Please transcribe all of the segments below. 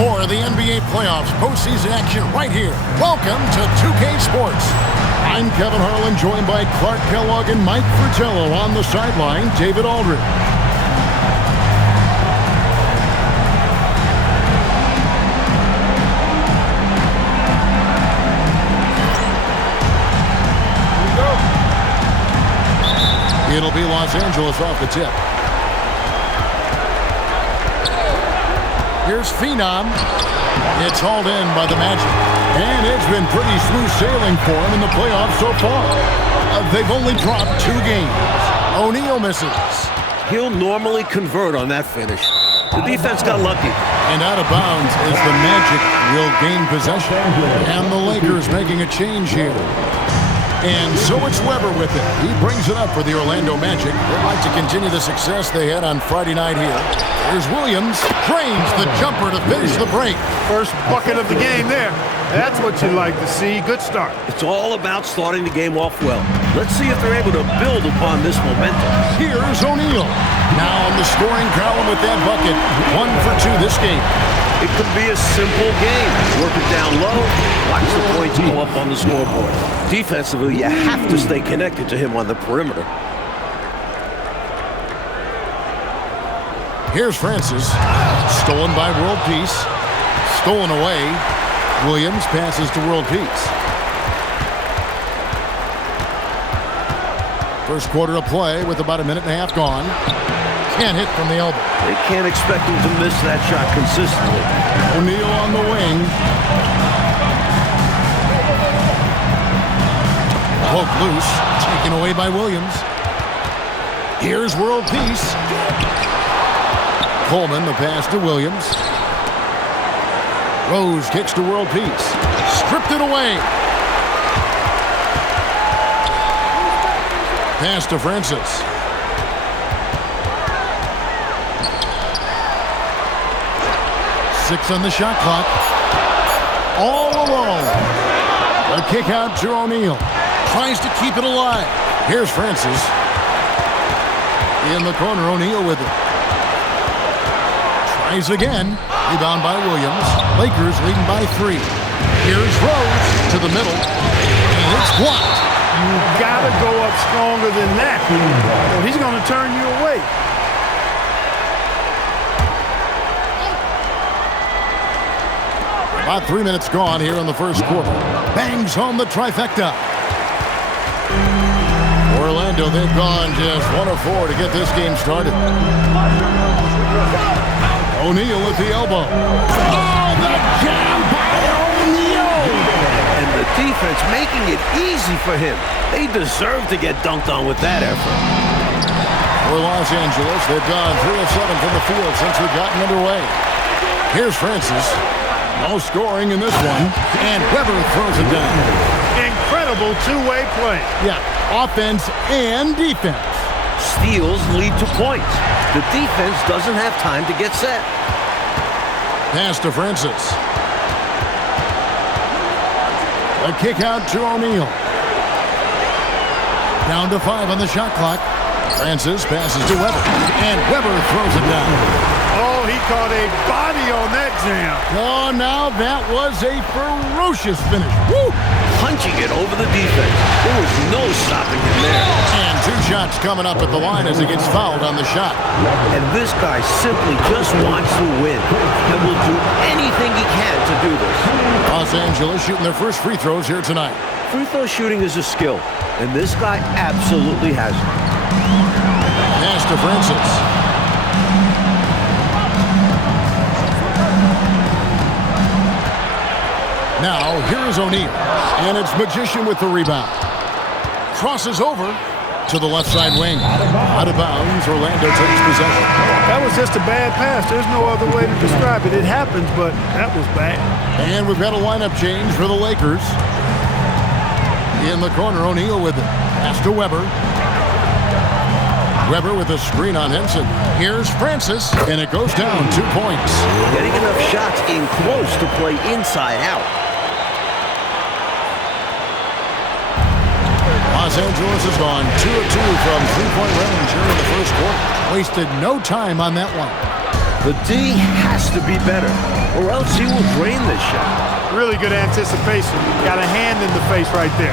for the NBA playoffs, postseason action right here. Welcome to 2K Sports. I'm Kevin Harlan, joined by Clark Kellogg and Mike Fratello. On the sideline, David Aldridge. It'll be Los Angeles off the tip. Here's Phenom. It's hauled in by the Magic. And it's been pretty smooth sailing for him in the playoffs so far. They've only dropped 2 games. O'Neal misses. He'll normally convert on that finish. The defense got lucky. And out of bounds as the Magic will gain possession. And the Lakers making a change here. And so it's Weber with it. He brings it up for the Orlando Magic. They'd like to continue the success they had on Friday night here. Here's Williams. Drains the jumper to finish the break. First bucket of the game there. That's what you like to see. Good start. It's all about starting the game off well. Let's see if they're able to build upon this momentum. Here's O'Neal. Now on the scoring column with that bucket. 1 for 2 this game. It could be a simple game. Work it down low. Watch the points go up on the scoreboard. Defensively, you have to stay connected to him on the perimeter. Here's Francis. Stolen by World Peace. Stolen away. Williams passes to World Peace. First quarter of play with about a minute and a half gone. Can't hit from the elbow. They can't expect him to miss that shot consistently. O'Neal on the wing. Poke loose. Taken away by Williams. Here's World Peace. Coleman, the pass to Williams. Rose kicks to World Peace. Stripped it away. Pass to Francis. Six on the shot clock. All alone. A kick out to O'Neal. Tries to keep it alive. Here's Francis. In the corner, O'Neal with it. Tries again. Rebound by Williams. Lakers leading by 3. Here's Rose to the middle. And it's blocked. You've got to go up stronger than that. Or he's going to turn you away. About 3 minutes gone here in the first quarter. Bangs home the trifecta. Orlando, they've gone just 1 of 4 to get this game started. O'Neal with the elbow. Oh, the jam by O'Neal! And the defense making it easy for him. They deserve to get dunked on with that effort. For Los Angeles, they've gone 3 of 7 from the field since we've gotten underway. Here's Francis. No scoring in this one. And Weber throws it down. Incredible two-way play. Yeah, offense and defense. Steals lead to points. The defense doesn't have time to get set. Pass to Francis. A kick out to O'Neal. Down to 5 on the shot clock. Francis passes to Weber. And Weber throws it down. Oh, he caught a body on that jam. Oh, now that was a ferocious finish. Woo! Punching it over the defense. There was no stopping him there. And 2 shots coming up at the line as he gets fouled on the shot. And this guy simply just wants to win and will do anything he can to do this. Los Angeles shooting their first free throws here tonight. Free throw shooting is a skill, and this guy absolutely has it. Pass to Francis. Now, here is O'Neal. And it's Magician with the rebound. Crosses over to the left side wing. Out of bounds, Orlando takes possession. That was just a bad pass. There's no other way to describe it. It happens, but that was bad. And we've got a lineup change for the Lakers. In the corner, O'Neal with it. Pass to Weber. Weber with a screen on Henson. Here's Francis, and it goes down 2 points. Getting enough shots in close to play inside out. Los Angeles has gone 2 of 2 from 3-point range here in the first quarter. Wasted no time on that one. The D has to be better, or else he will drain this shot. Really good anticipation. Got a hand in the face right there.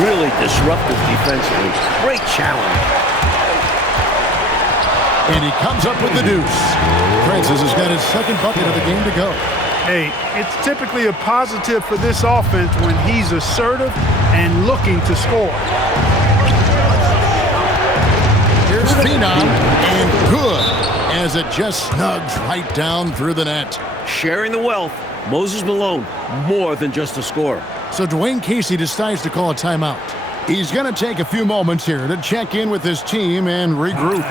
Really disruptive defensively. Great challenge. And he comes up with the deuce. Francis has got his second bucket of the game to go. Hey, it's typically a positive for this offense when he's assertive and looking to score. Here's Phenom, and good, as it just snugs right down through the net. Sharing the wealth, Moses Malone, more than just a scorer. So Dwayne Casey decides to call a timeout. He's going to take a few moments here to check in with his team and regroup.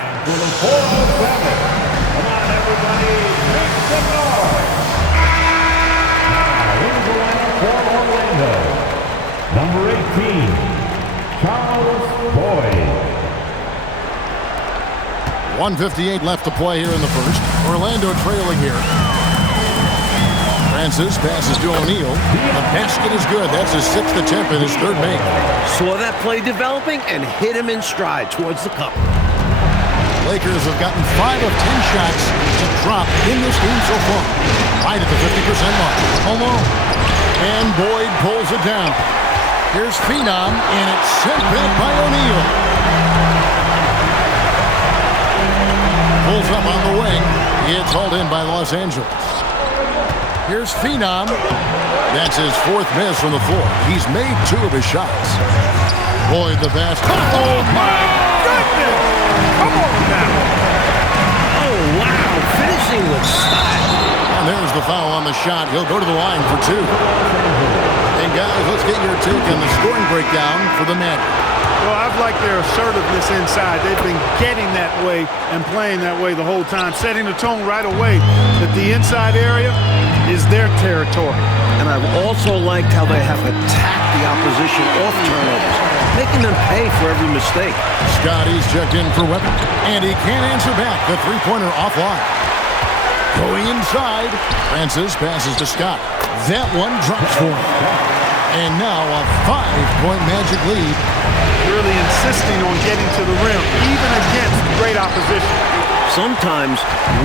Number 18, Charles Boyd. 1:58 left to play here in the first. Orlando trailing here. Francis passes to O'Neal. The basket is good. That's his 6th attempt and his 3rd make. Saw that play developing and hit him in stride towards the cup. Lakers have gotten 5 of 10 shots to drop in this game so far. Right at the 50% mark. Alone. And Boyd pulls it down. Here's Phenom, and it's sent back by O'Neal. Pulls up on the wing. It's hauled in by Los Angeles. Here's Phenom. That's his 4th miss from the floor. He's made 2 of his shots. Boyd the basket. Oh, my goodness! Come on now. Oh, wow. Finishing with style. And there's the foul on the shot. He'll go to the line for 2. And guys, let's get your take on the scoring breakdown for the Magic. Well, I've liked their assertiveness inside. They've been getting that way and playing that way the whole time, setting the tone right away that the inside area is their territory. And I've also liked how they have attacked the opposition off turnovers, making them pay for every mistake. Scotty's checked in for Weapon, and he can't answer back. The three-pointer offline. Going inside, Francis passes to Scott. That one drops for him. And now a 5-point Magic lead. Really insisting on getting to the rim, even against great opposition. Sometimes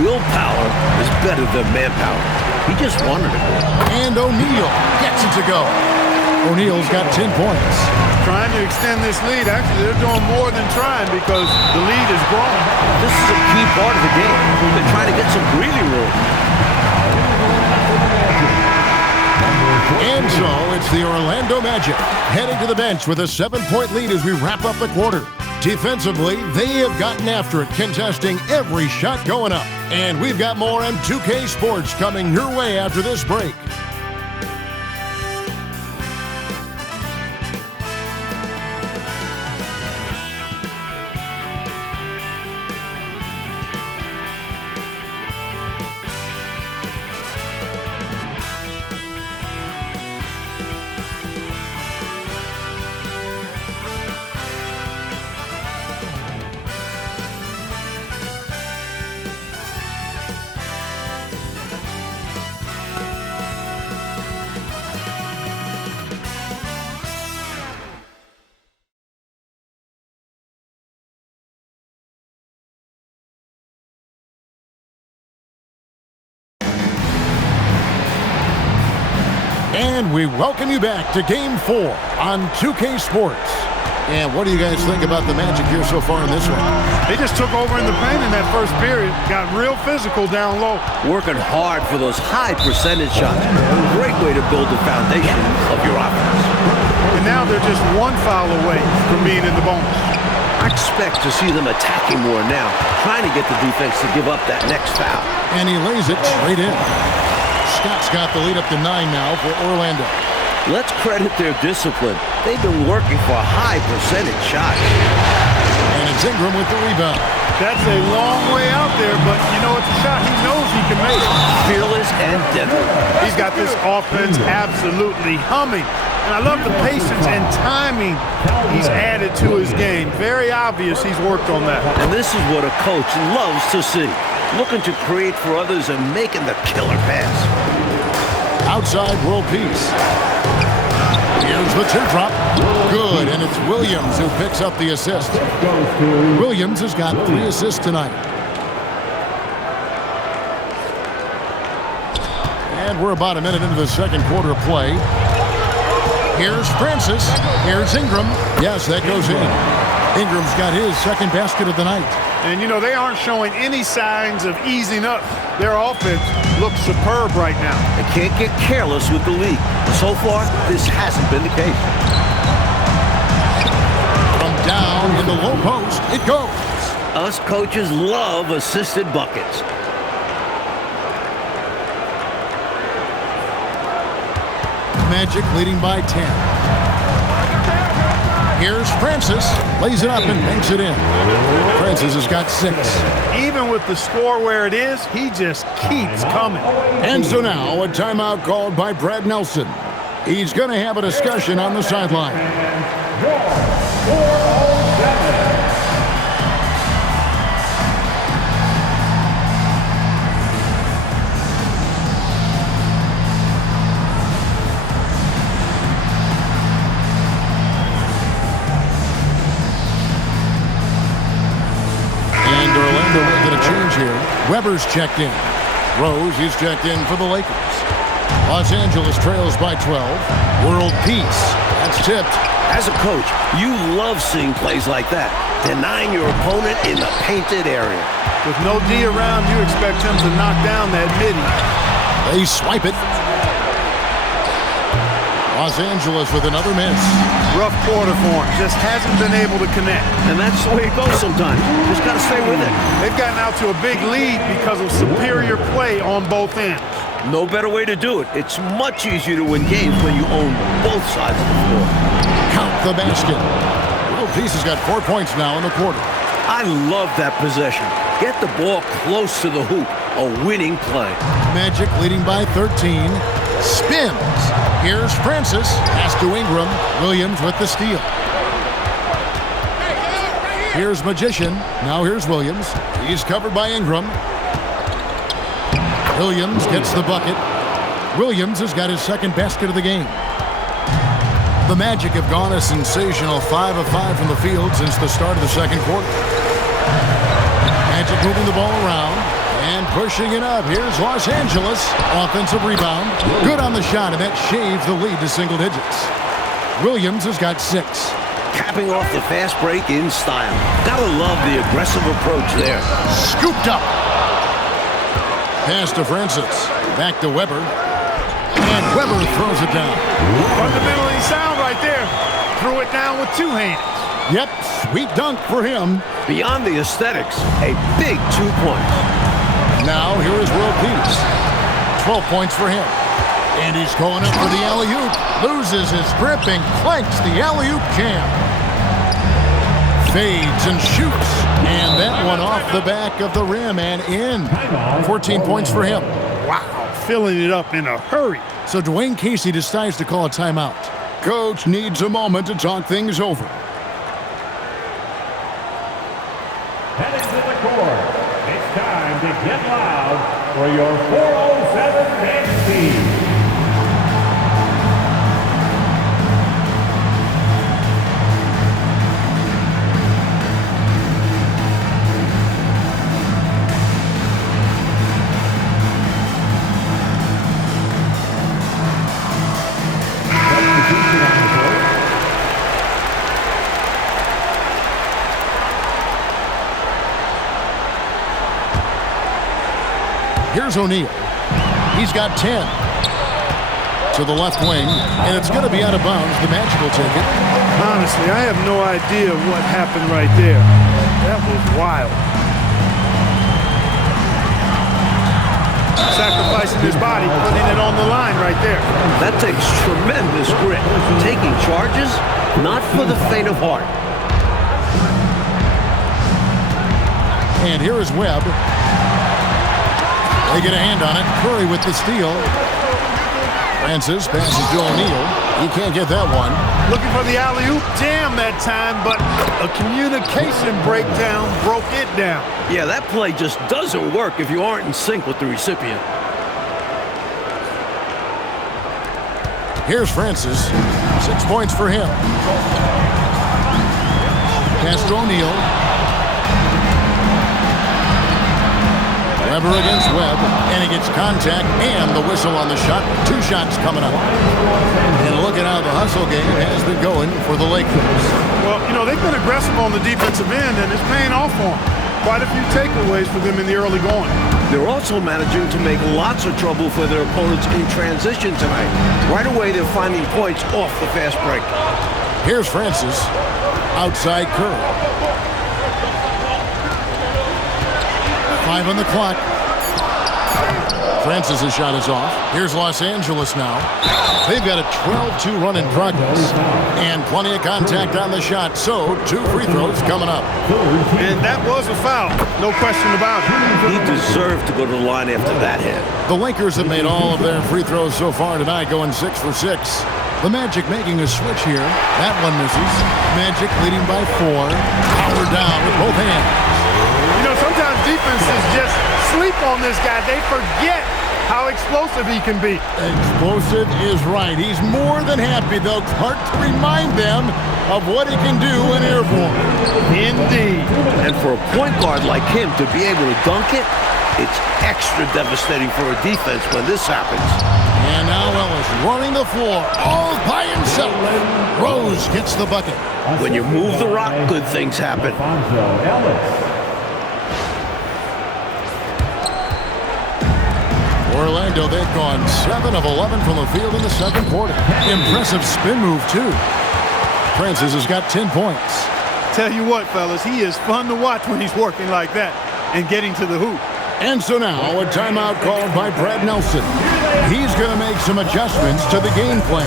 willpower is better than manpower. He just wanted it. And O'Neal gets it to go. O'Neal's got 10 points. Trying to extend this lead. Actually, they're doing more than trying because the lead is growing. This is a key part of the game. They're trying to get some breathing room. And so it's the Orlando Magic heading to the bench with a 7-point lead as we wrap up the quarter. Defensively, they have gotten after it, contesting every shot going up. And we've got more on 2K Sports coming your way after this break. And we welcome you back to Game 4 on 2K Sports. And what do you guys think about the Magic here so far in this one? They just took over in the paint in that first period. Got real physical down low. Working hard for those high percentage shots. Great way to build the foundation of your offense. And now they're just one foul away from being in the bonus. I expect to see them attacking more now, trying to get the defense to give up that next foul. And he lays it straight in. Scott's got the lead up to 9 now for Orlando. Let's credit their discipline. They've been working for high percentage shots. And it's Ingram with the rebound. That's a long way out there, but you know, it's a shot he knows he can make. Fearless and deadly. He's got this offense absolutely humming. And I love the patience and timing he's added to his game. Very obvious he's worked on that. And this is what a coach loves to see. Looking to create for others and making the killer pass. Outside world peace. Here's the teardrop. Good, and it's Williams who picks up the assist. Williams has got 3 assists tonight. And we're about a minute into the second quarter of play. Here's Francis. Here's Ingram. Yes, that goes in. Ingram's got his second basket of the night. And, you know, they aren't showing any signs of easing up. Their offense looks superb right now. They can't get careless with the lead. So far, this hasn't been the case. From down in the low post, it goes. Us coaches love assisted buckets. Magic leading by 10. Here's Francis. Lays it up and banks it in. Francis has got 6. Even with the score where it is, he just keeps coming. And so now a timeout called by Brad Nelson. He's going to have a discussion on the sideline. Here. Weber's checked in. Rose is checked in for the Lakers. Los Angeles trails by 12. World peace. That's tipped. As a coach, you love seeing plays like that. Denying your opponent in the painted area. With no D around, you expect him to knock down that midi. They swipe it. Los Angeles with another miss. Rough quarter for him. Just hasn't been able to connect. And that's the way it goes sometimes. Just got to stay with it. They've gotten out to a big lead because of superior play on both ends. No better way to do it. It's much easier to win games when you own both sides of the floor. Count the basket. World Peace has got 4 points now in the quarter. I love that possession. Get the ball close to the hoop. A winning play. Magic leading by 13. Spins. Here's Francis. Pass to Ingram. Williams with the steal. Here's Magician. Now here's Williams. He's covered by Ingram. Williams gets the bucket. Williams has got his second basket of the game. The Magic have gone a sensational 5 of 5 from the field since the start of the second quarter. Magic moving the ball around. And pushing it up. Here's Los Angeles. Offensive rebound. Good on the shot, and that shaves the lead to single digits. Williams has got 6. Capping off the fast break in style. Gotta love the aggressive approach there. Scooped up. Pass to Francis. Back to Weber. And Weber throws it down. Fundamentally sound right there. Threw it down with 2 hands. Yep, sweet dunk for him. Beyond the aesthetics, a big 2 points. Now, here is World Peace. 12 points for him. And he's going up for the alley-oop. Loses his grip and clanks the alley-oop jam. Fades and shoots. And that one off the back of the rim and in. 14 points for him. Wow, filling it up in a hurry. So Dwayne Casey decides to call a timeout. Coach needs a moment to talk things over. Heading to the court. It's time to get loud for your 407 next team. Substitution on the court. Here's O'Neal. He's got 10. To the left wing, and it's going to be out of bounds. The Magic will take it. Honestly, I have no idea what happened right there. That was wild. Sacrificing his body, putting it on the line right there. That takes tremendous grit. Taking charges, not for the faint of heart. And here is Webb. They get a hand on it. Curry with the steal. Francis passes to O'Neal. He can't get that one. Looking for the alley-oop jam that time, but a communication breakdown broke it down. Yeah, that play just doesn't work if you aren't in sync with the recipient. Here's Francis. 6 points for him. Pass to O'Neal. Weber against Webb, and he gets contact and the whistle on the shot. 2 shots coming up. And look at how the hustle game has been going for the Lakers. Well, you know, they've been aggressive on the defensive end, and it's paying off for them. Quite a few takeaways for them in the early going. They're also managing to make lots of trouble for their opponents in transition tonight. Right away, they're finding points off the fast break. Here's Francis. Outside Curry. 5 on the clock. Francis' shot is off. Here's Los Angeles now. They've got a 12-2 run in progress. And plenty of contact on the shot. So 2 free throws coming up. And that was a foul. No question about it. He deserved to go to the line after that hit. The Lakers have made all of their free throws so far tonight, going 6 for 6. The Magic making a switch here. That one misses. Magic leading by 4. Power down with both hands. You know, sometimes defenses just sleep on this guy. They forget how explosive he can be. Explosive is right. He's more than happy, though, Clark, to remind them of what he can do in airborne. Indeed. And for a point guard like him to be able to dunk it, it's extra devastating for a defense when this happens. And now Ellis running the floor all by himself. Rose gets the bucket. When you move the rock, good things happen. Orlando, they've gone 7 of 11 from the field in the second quarter. Impressive spin move, too. Francis has got 10 points. Tell you what, fellas, he is fun to watch when he's working like that and getting to the hoop. And so now, a timeout called by Brad Nelson. He's going to make some adjustments to the game plan.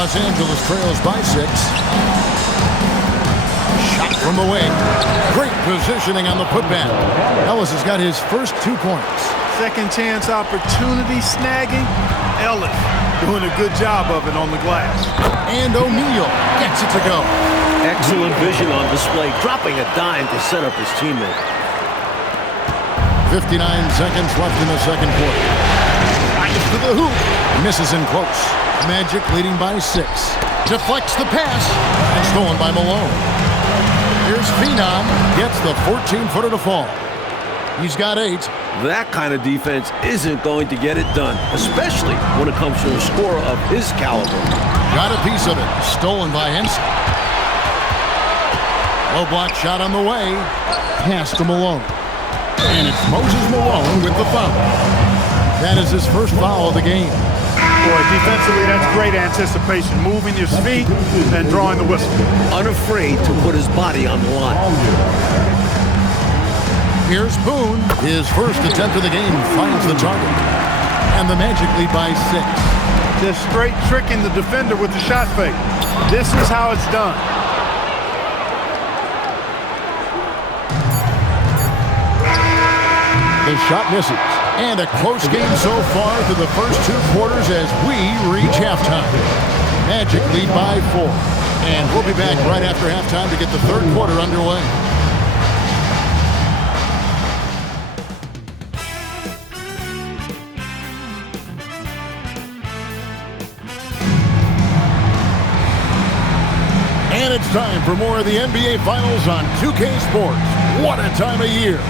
Los Angeles trails by 6. Shot from the wing. Great positioning on the putback. Ellis has got his first 2 points. Second chance opportunity snagging. Ellis doing a good job of it on the glass. And O'Neal gets it to go. Excellent vision on display, dropping a dime to set up his teammate. 59 seconds left in the second quarter. Right to the hoop. Misses in close. Magic leading by 6. Deflects the pass. And stolen by Malone. Here's Phenom. Gets the 14-footer to fall. He's got 8. That kind of defense isn't going to get it done, especially when it comes to a scorer of his caliber. Got a piece of it. Stolen by Henson. Low block shot on the way. Pass to Malone. And it's Moses Malone with the foul. That is his first foul of the game. Boy, defensively, that's great anticipation. Moving his feet and drawing the whistle. Unafraid to put his body on the line. Here's Boone. His first attempt of the game finds the target. And the Magic lead by 6. Just straight tricking the defender with the shot fake. This is how it's done. The shot misses. And a close game so far through the first 2 quarters as we reach halftime. Magic lead by 4. And we'll be back right after halftime to get the third quarter underway. And it's time for more of the NBA Finals on 2K Sports. What a time of year.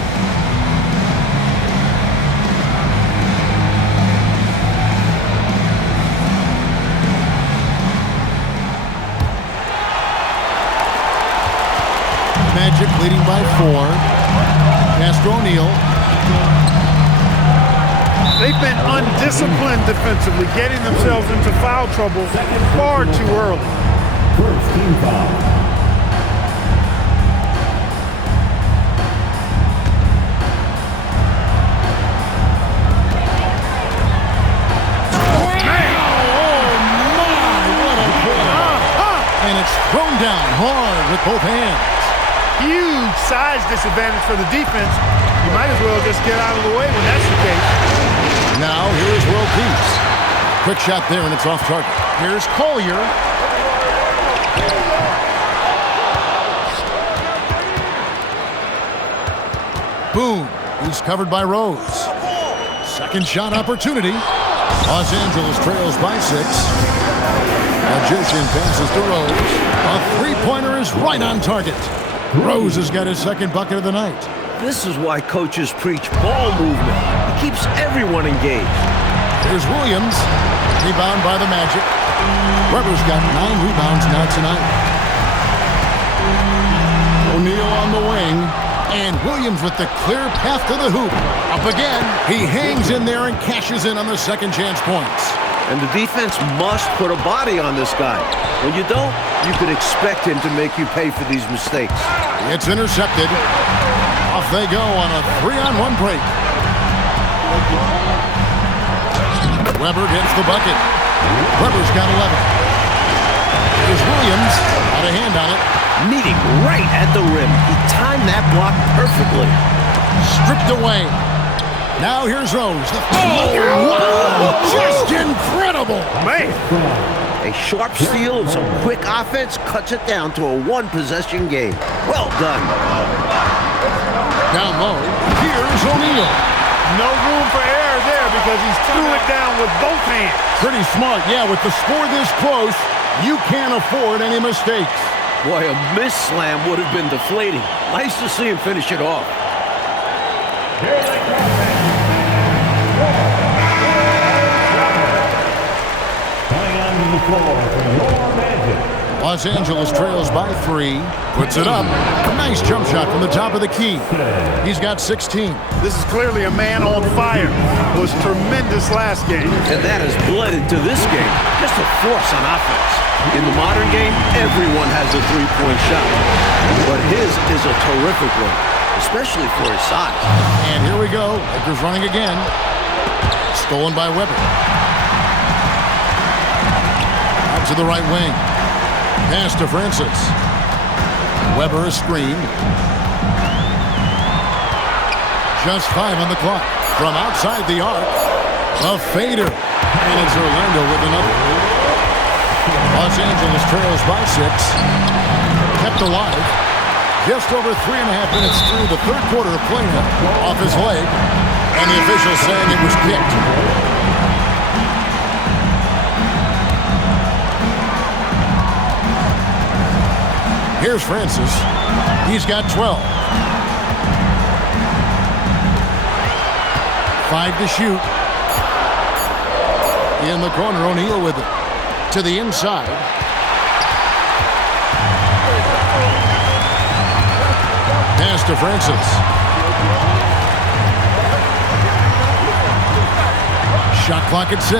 Magic leading by 4. Pass to O'Neal. They've been undisciplined defensively, getting themselves into foul trouble far too early. First team foul. And it's thrown down hard with both hands. huge size disadvantage for the defense. You might as well just get out of the way when that's the case. Now, here's World Peace. Quick shot there, and it's off target. Here's Collier. Boone. He's covered by Rose. Second shot opportunity. Los Angeles trails by 6. Magician passes to Rose. A three-pointer is right on target. Rose has got his second bucket of the night. This is why coaches preach ball movement. It keeps everyone engaged. Here's Williams. Rebound by the Magic. Weber's got 9 rebounds now tonight. O'Neal on the wing. And Williams with the clear path to the hoop. Up again. He hangs in there and cashes in on the second chance points. And the defense must put a body on this guy. When you don't, you could expect him to make you pay for these mistakes. It's intercepted. Off they go on a 3-on-1 break. Weber gets the bucket. Weber's got 11. Here's Williams. Got a hand on it. Meeting right at the rim. He timed that block perfectly. Stripped away. Now here's Rose. Wow! Just incredible. Man. A sharp steal and some quick offense cuts it down to a one-possession game. Well done. Down low. Here's O'Neal. No room for error there because he's threw it down with both hands. Pretty smart. Yeah, with the score this close, you can't afford any mistakes. Boy, a miss slam would have been deflating. Nice to see him finish it off. Here they come. Coming onto the floor for your Magic. Los Angeles trails by 3. Puts it up. Nice jump shot from the top of the key. He's got 16. This is clearly a man on fire. Was tremendous last game. And that has bled into this game. Just a force on offense. In the modern game, everyone has a three-point shot. But his is a terrific one, especially for his size. And here we go. Lakers running again. Stolen by Weber. Out to the right wing. Pass to Francis. Weber a screen. Just 5 on the clock. From outside the arc, a fader. And it's Orlando with another. Los Angeles trails by 6. Kept alive. Just over 3.5 minutes through the third quarter of play now. Off his leg. And the official saying it was kicked. Here's Francis. He's got 12. 5 to shoot. In the corner, O'Neal with it. To the inside. Pass to Francis. Shot clock at 6.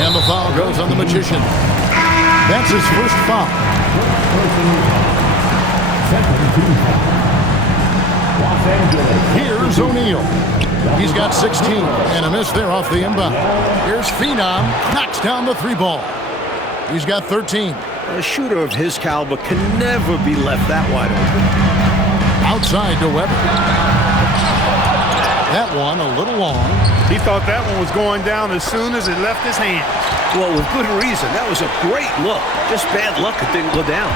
And the foul goes on the Magician. That's his first foul. Here's O'Neal. He's got 16 and a miss there off the inbound. Here's Phenom. Knocks down the 3 ball. He's got 13. A shooter of his caliber can never be left that wide open. Outside to Weber. That one a little long. He thought that one was going down as soon as it left his hands. Well, with good reason. That was a great look. Just bad luck it didn't go down.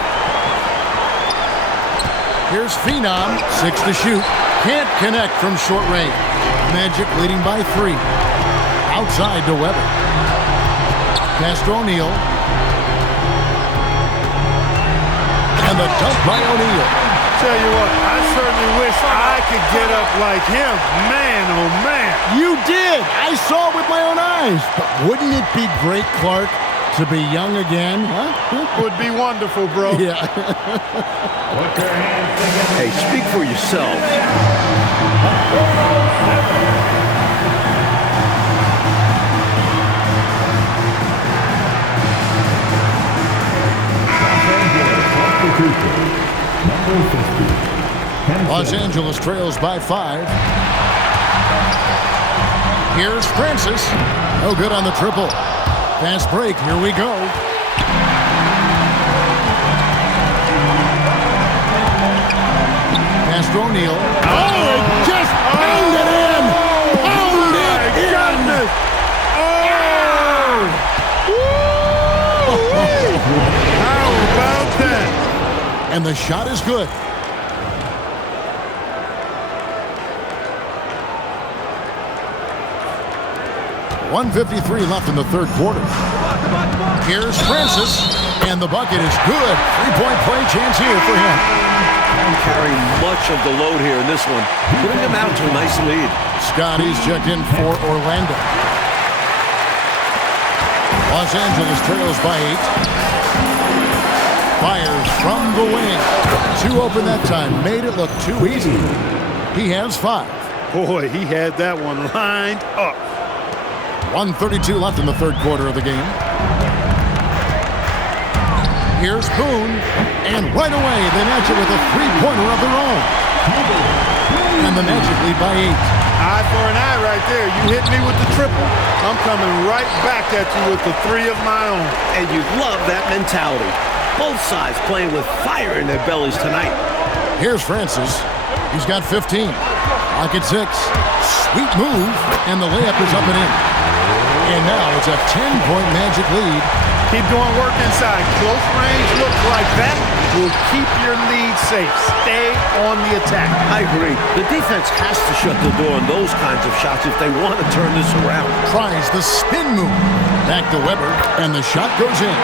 Here's Phenom. 6 to shoot. Can't connect from short range. Magic leading by 3. Outside to Weber. Pass to O'Neal. And the dunk by O'Neal. Tell you what, I certainly wish I could get up like him. Man, oh man. You did. I saw it with my own eyes. But wouldn't it be great, Clark, to be young again? Huh? Would be wonderful, bro. Yeah. Put your hands together. Hey, speak for yourselves. Los Angeles trails by 5. Here's Francis. No good on the triple. Fast break. Here we go. Pass to O'Neal. Oh, it just pounded in! Pounded in! Goodness. How about that? And the shot is good. .153 left in the third quarter. Here's Francis, and the bucket is good. Three-point play chance here for him. Carrying much of the load here in this one, putting them out to a nice lead. Scotty's checked in for Orlando. Los Angeles trails by 8. Fires from the wing. Two open that time. Made it look too easy. He has 5. Boy, he had that one lined up. 1:32 left in the third quarter of the game. Here's Boone, and right away they match it with a three-pointer of their own. And the Magic lead by 8. Eye for an eye right there. You hit me with the triple, I'm coming right back at you with the 3 of my own. And you love that mentality. Both sides playing with fire in their bellies tonight. Here's Francis. He's got 15. Pocket 6. Sweet move, and the layup is up and in. And now it's a 10-point Magic lead. Keep doing work inside. Close range looks like that will keep your lead safe. Stay on the attack. I agree. The defense has to shut the door on those kinds of shots if they want to turn this around. Tries the spin move. Back to Weber, and the shot goes in.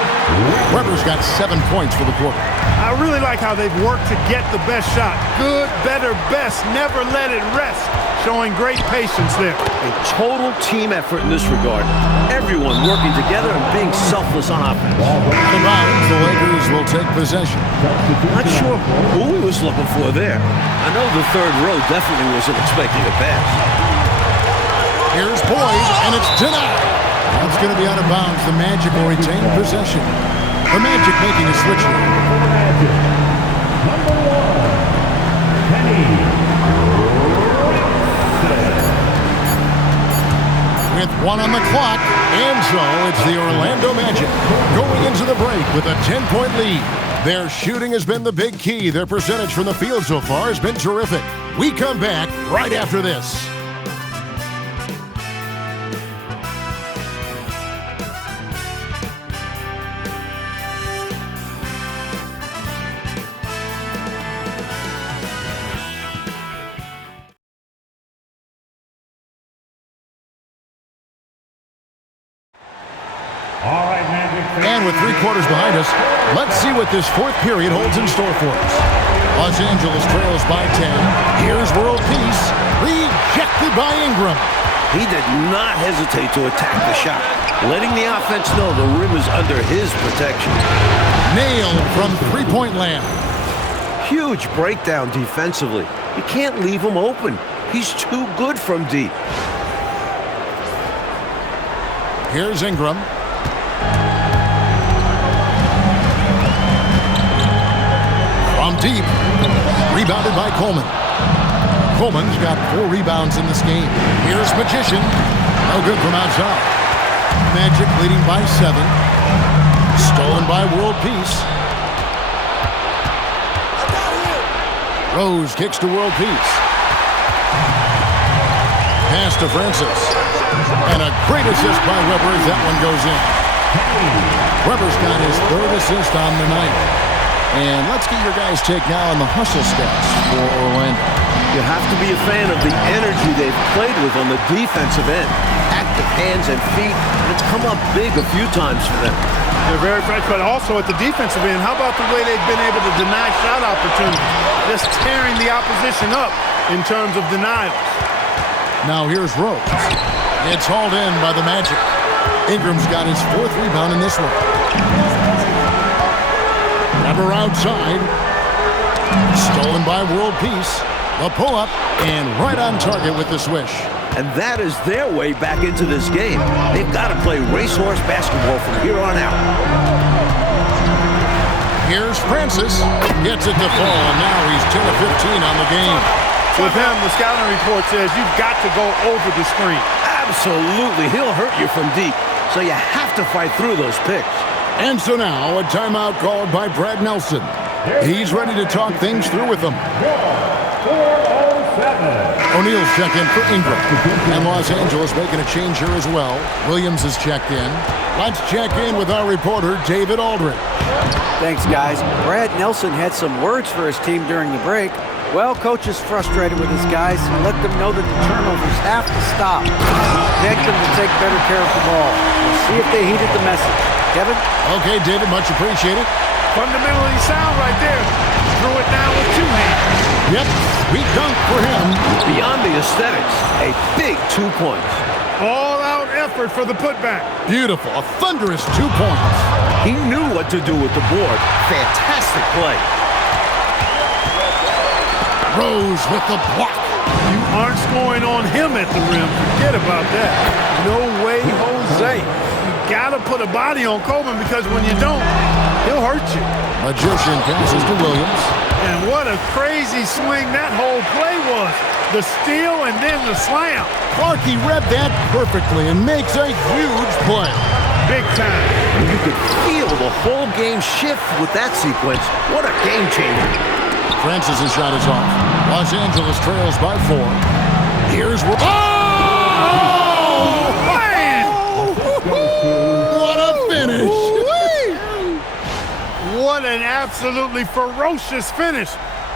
Weber's got 7 points for the quarter. I really like how they've worked to get the best shot. Good, better, best. Never let it rest. Showing great patience there. A total team effort in this regard. Everyone working together and being selfless on offense. Out of bounds, the Lakers will take possession. Not sure who he was looking for there. I know the third row definitely wasn't expecting a pass. Here's Boyd, and it's denied. That's going to be out of bounds. The Magic will retain possession. The Magic making a switch here. Number 1, Kenny. With 1 on the clock, and so it's the Orlando Magic going into the break with a 10-point lead. Their shooting has been the big key. Their percentage from the field so far has been terrific. We come back right after this. All right, Magic. And with 3 quarters behind us, let's see what this fourth period holds in store for us. Los Angeles trails by 10. Here's World Peace, rejected by Ingram. He did not hesitate to attack the shot, letting the offense know the rim is under his protection. Nailed from three-point land. Huge breakdown defensively. You can't leave him open. He's too good from deep. Here's Ingram. From deep, rebounded by Coleman. Coleman's got 4 rebounds in this game. Here's Magician. No good from outside. Magic leading by 7. Stolen by World Peace. Rose kicks to World Peace. Pass to Francis. And a great assist by Weber as that one goes in. Weber's got his 3rd assist on the night. And let's get your guys' take now on the hustle stats for Orlando. You have to be a fan of the energy they've played with on the defensive end. Active hands and feet, and it's come up big a few times for them. They're very fresh, but also at the defensive end, how about the way they've been able to deny shot opportunities? Just tearing the opposition up in terms of denials. Now here's Rose. It's hauled in by the Magic. Ingram's got his 4th rebound in this one. Weber outside. Stolen by World Peace. The pull-up, and right on target with the swish. And that is their way back into this game. They've got to play racehorse basketball from here on out. Here's Francis. Gets it to fall, and now he's 10 of 15 on the game. With him, the scouting report says you've got to go over the screen. Absolutely. He'll hurt you from deep, so you have to fight through those picks. And so now a timeout called by Brad Nelson. He's ready to talk things through with them. 407. O'Neal's check in for Ingram. And Los Angeles making a change here as well. Williams is checked in. Let's check in with our reporter, David Aldridge. Thanks, guys. Brad Nelson had some words for his team during the break. Well, coach is frustrated with his guys and let them know that the turnovers have to stop. Beg them to take better care of the ball. We'll see if they heeded the message. Kevin? Okay, David, much appreciated. Fundamentally sound right there. Threw it down with two hands. Yep, sweet dunk for him. Beyond the aesthetics, a big 2 points. All-out effort for the putback. Beautiful, a thunderous 2 points. He knew what to do with the board. Fantastic play. Rose with the block. You aren't scoring on him at the rim. Forget about that. No way, Jose. You got to put a body on Coleman because when you don't, he'll hurt you. Magician passes to Williams. And what a crazy swing that whole play was. The steal and then the slam. Clarkie read that perfectly and makes a huge play. Big time. You could feel the whole game shift with that sequence. What a game changer. Francis' shot is off. Los Angeles trails by 4. Here's what... Oh! Man! What a finish! What an absolutely ferocious finish.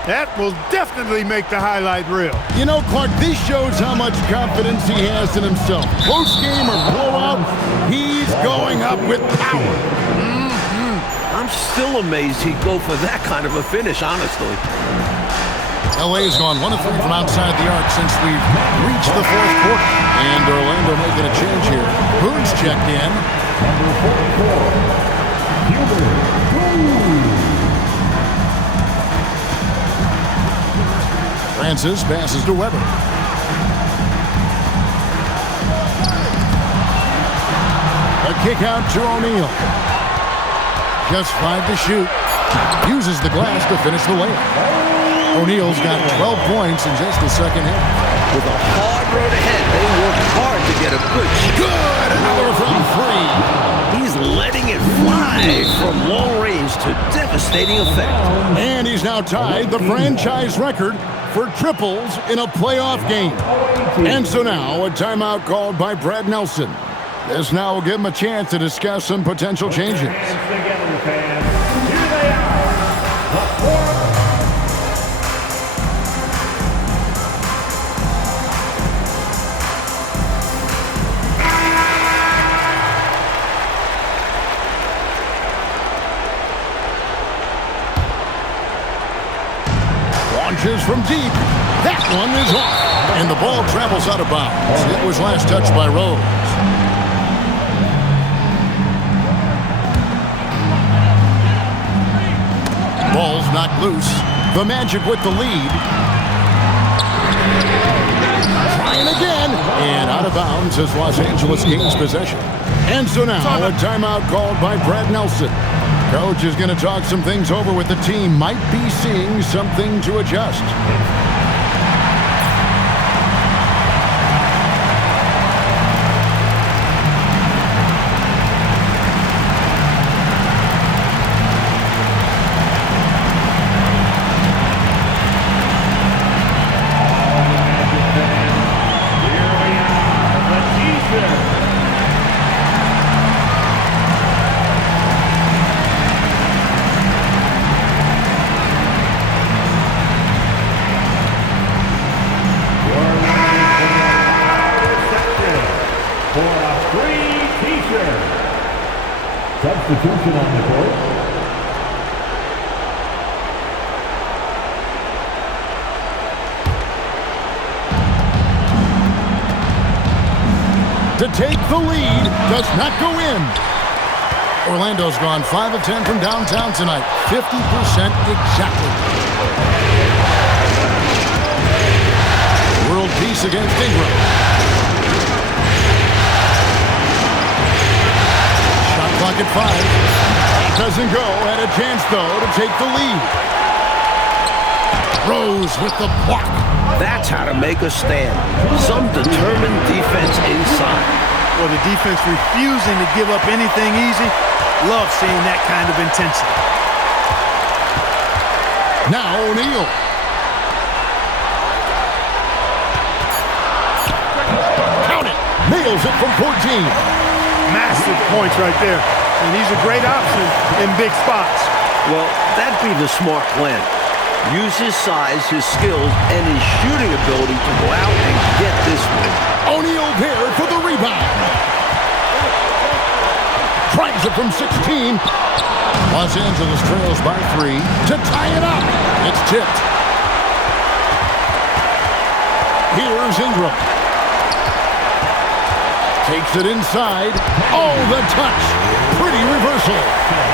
That will definitely make the highlight reel. You know, Clark, this shows how much confidence he has in himself. Post-game or blowout, he's going up with power. I'm still amazed he'd go for that kind of a finish, honestly. LA's gone 1 of 3 from outside the arc since we've reached the 4th quarter. And Orlando making a change here. Boone's checked in. Number 44, Hubert Boone. Francis passes to Weber. A kick out to O'Neal. Just 5 to shoot. Uses the glass to finish the layup. O'Neal's got 12 points in just the second half. With a hard road ahead, they worked hard to get a good shot. Good! Another from 3. He's letting it fly from long range to devastating effect. And he's now tied the franchise record for triples in a playoff game. And so now a timeout called by Brad Nelson. This now will give him a chance to discuss some potential changes. Hands together, fans. Here they are. The 4 Launches from deep. That one is off. And the ball travels out of bounds. It was last touched by Rose. Ball's knocked loose. The Magic with the lead. Trying again. And out of bounds as Los Angeles gains possession. And so now a timeout called by Brad Nelson. Coach is going to talk some things over with the team. Might be seeing something to adjust. Substitution on the court. To take the lead, does not go in. Orlando's gone 5 of 10 from downtown tonight. 50% exactly. World peace against Ingram. Clock at 5. Doesn't go. Had a chance, though, to take the lead. Rose with the block. That's how to make a stand. Some determined defense inside. Well, the defense refusing to give up anything easy. Love seeing that kind of intensity. Now O'Neal. nails it from 14. Massive points right there. And he's a great option in big spots. Well, that'd be the smart plan. Use his size, his skills, and his shooting ability to go out and get this win. O'Neal there for the rebound. Tries it from 16. Los Angeles trails by 3 to tie it up. It's tipped. Here's Ingram. Takes it inside. Oh, the touch. Pretty reversal.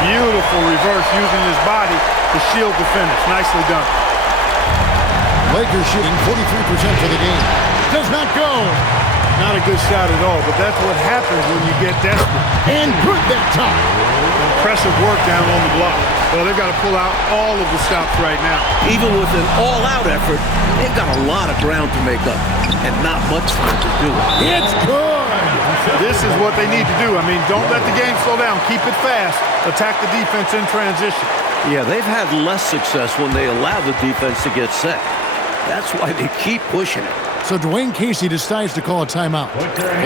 Beautiful reverse using his body to shield the finish. Nicely done. Lakers shooting 43% for the game. Does not go. Not a good shot at all, but that's what happens when you get desperate. And good that time. Impressive work down on the block. Well, they've got to pull out all of the stops right now. Even with an all-out effort, they've got a lot of ground to make up, and not much time to do it. It's good. This is what they need to do. I mean, don't let the game slow down. Keep it fast. Attack the defense in transition. Yeah, they've had less success when they allow the defense to get set. That's why they keep pushing it. So Dwayne Casey decides to call a timeout.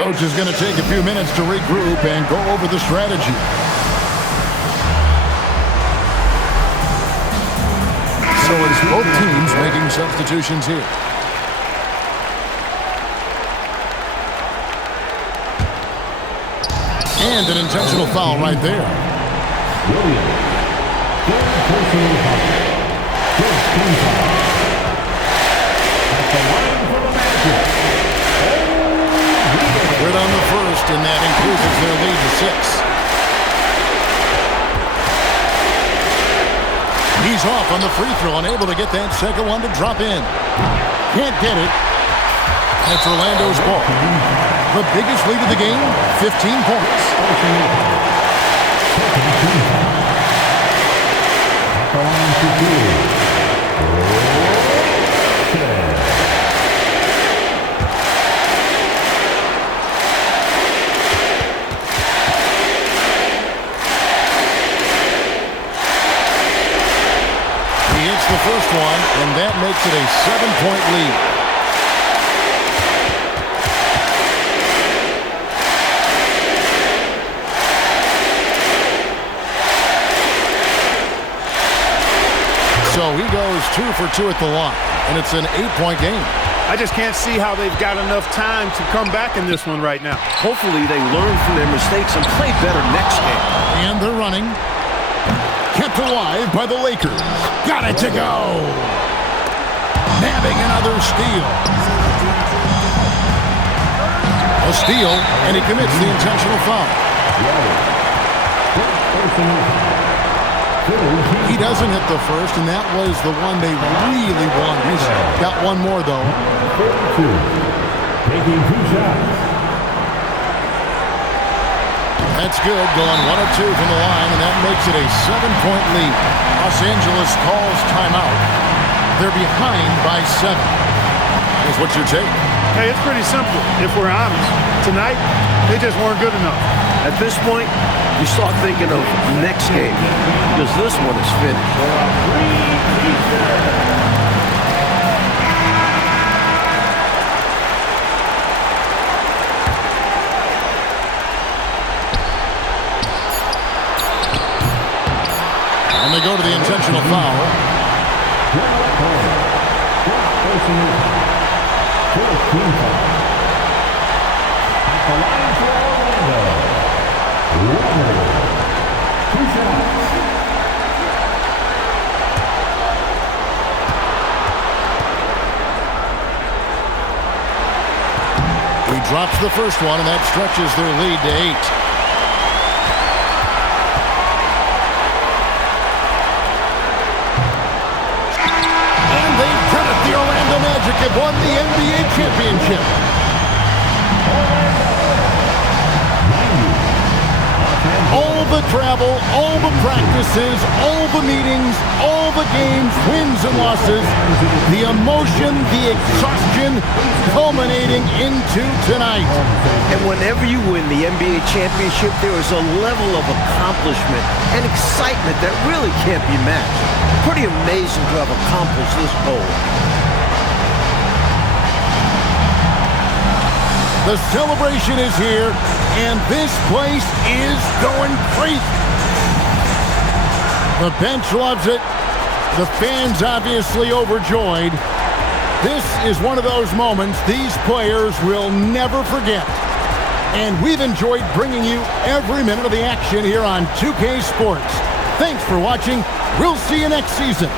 Coach is going to take a few minutes to regroup and go over the strategy. So it's both teams making substitutions here. And an intentional foul right there. Good on the first, and that increases their lead to 6. He's off on the free throw, unable to get that second one to drop in. Can't get it. It's Orlando's ball. The biggest lead of the game, 15 points. He hits the first one, and that makes it a 7-point lead. So he goes 2 for 2 at the line, and it's an 8-point game. I just can't see how they've got enough time to come back in this one right now. Hopefully they learn from their mistakes and play better next game. And they're running. Kept alive by the Lakers. Got it to go. Nabbing another steal. A steal, and he commits the intentional foul. He doesn't hit the first, and that was the one they really wanted. He's got one more, though. Taking 2 shots. That's good, going 1 of 2 from the line, and that makes it a 7-point lead. Los Angeles calls timeout. They're behind by 7. Here's what you take. Hey, it's pretty simple, if we're honest. Tonight, they just weren't good enough. At this point, you start thinking of next game, because this one is finished. And they go to the intentional foul. At the line for Orlando. 2 shots. He drops the first one, and that stretches their lead to 8. And they did it. The Orlando Magic have won the NBA championship. All the travel, all the practices, all the meetings, all the games, wins and losses, the emotion, the exhaustion culminating into tonight. And whenever you win the NBA championship, there is a level of accomplishment and excitement that really can't be matched. Pretty amazing to have accomplished this goal. The celebration is here, and this place is going crazy. The bench loves it. The fans obviously overjoyed. This is one of those moments these players will never forget. And we've enjoyed bringing you every minute of the action here on 2K Sports. Thanks for watching. We'll see you next season.